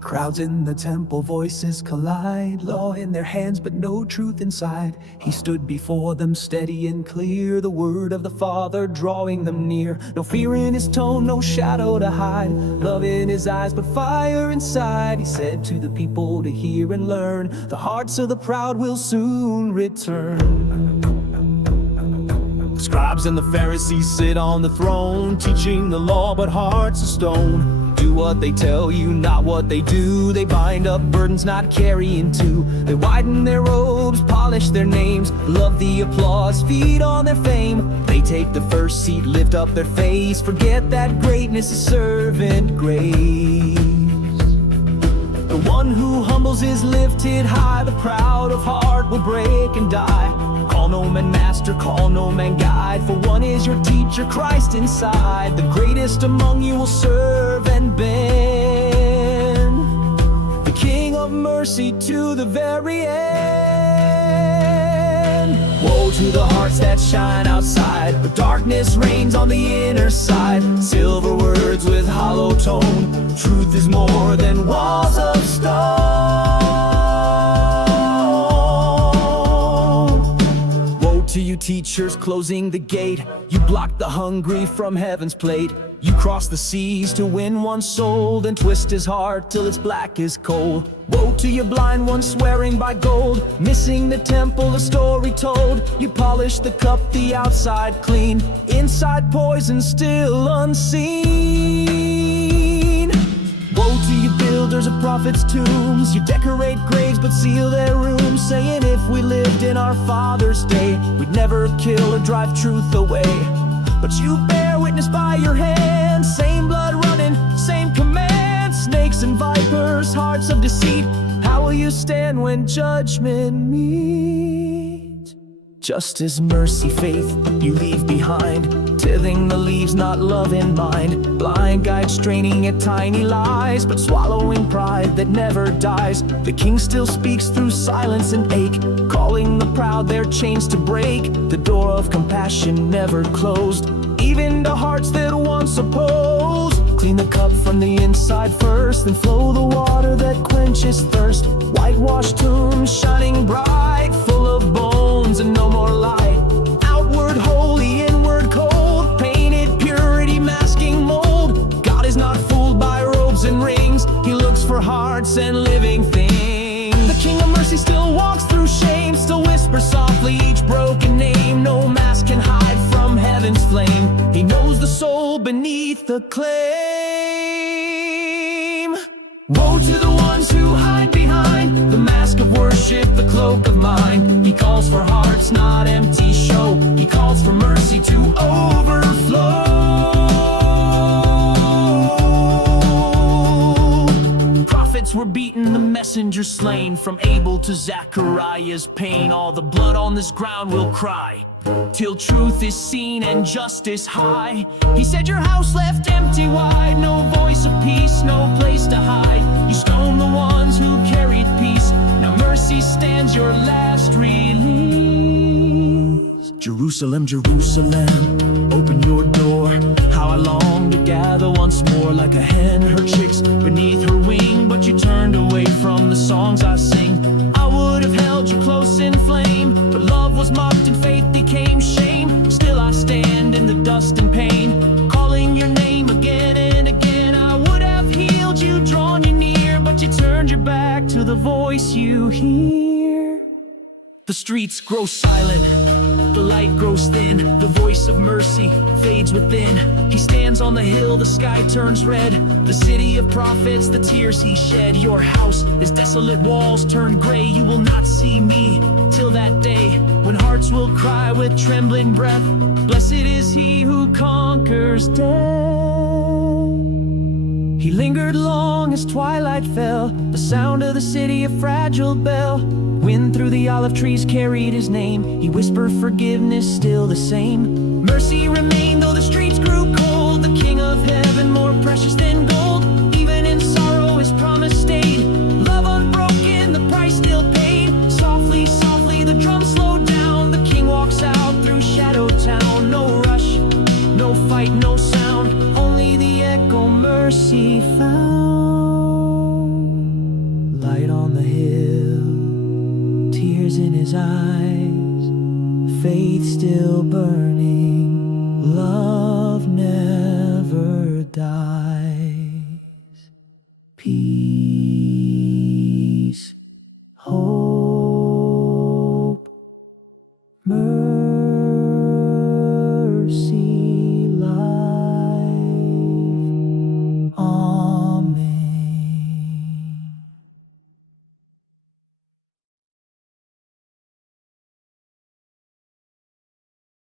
Crowds in the temple, voices collide, law in their hands but no truth inside. He stood before them steady and clear, the word of the Father drawing them near. No fear in his tone, no shadow to hide, love in his eyes but fire inside. He said to the people to hear and learn, the hearts of the proud will soon return. The scribes and the Pharisees sit on the throne, teaching the law but hearts of stone. Do what they tell you, not what they do. They bind up burdens not carrying to. They widen their robes, polish their names, love the applause, feed on their fame. They take the first seat, lift up their face, forget that greatness is servant grace. The one who humbles is lifted high, the proud of heart will break and die. Call no man master, call no man guide, for one is your teacher, Christ inside. The greatest among you will serve and bend, the King of mercy to the very end. Woe to the hearts that shine outside, but darkness reigns on the inner side. Silver words with hollow tone, truth is more than walls of stone. To you teachers closing the gate, you block the hungry from heaven's plate. You cross the seas to win one soul, then twist his heart till it's black as coal. Woe to you blind ones swearing by gold, missing the temple, the story told. You polish the cup, the outside clean, inside poison still unseen. Woe to you builders of prophets' tombs, you decorate graves but seal their rooms, saying if we lived in our Father's day, we'd never kill or drive truth away. But you bear witness by your hand, same blood running, same command. Snakes and vipers, hearts of deceit, how will you stand when judgment meets? Justice, mercy, faith, you leave behind, tilling the leaves, not love in mind. Blind guide straining at tiny lies, but swallowing pride that never dies. The King still speaks through silence and ache, calling the proud their chains to break. The door of compassion never closed, even to hearts that once opposed. Clean the cup from the inside first, then flow the water that quenches thirst. Whitewashed tombs shining bright, full of bones and no more light. Outward holy, inward cold, painted purity masking mold. God is not fooled by robes and rings, he looks for hearts and living things. The King of mercy still walks through shame, still whispers softly each broken name. No mask can hide from heaven's flame, he knows the soul beneath the claim. Woe to the ones who hide behind the mask of worship, the cloak of mind. He calls for hearts, not empty show, he calls for mercy to overflow. Prophets were beaten, the messengers slain, from Abel to Zachariah's pain. All the blood on this ground will cry, till truth is seen and justice high. He said your house left empty wide, no voice of peace, no place to hide. You stoned the ones who carried peace, now mercy stands your last release. Jerusalem, Jerusalem, open your door. How I long to gather once more, like a hen her chicks beneath her wing. But you turned away from the songs I sing. I would have held you close in flame, but love was mocked and faith became shame. Still I stand in the dust and pain, calling your name again and again. I would have healed you, drawn you near, but you turned your back to the voice you hear. The streets grow silent, the light grows thin, the voice of mercy fades within. He stands on the hill, the sky turns red, the city of prophets, the tears he shed. Your house, his desolate walls turn gray. You will not see me till that day, when hearts will cry with trembling breath, blessed is he who conquers death. He lingered long as twilight fell, the sound of the city a fragile bell. Wind through the olive trees carried his name, he whispered forgiveness still the same. Mercy remained though the streets grew cold, the King of heaven more precious than gold. Even in sorrow his promise stayed, love unbroken, the price still paid. Softly, softly the drum slowed down, the King walks out through shadow town. No rush, no fight, no sound, only the echo mercy mercy found. Light on the hill, tears in his eyes, faith still burning, love never dies.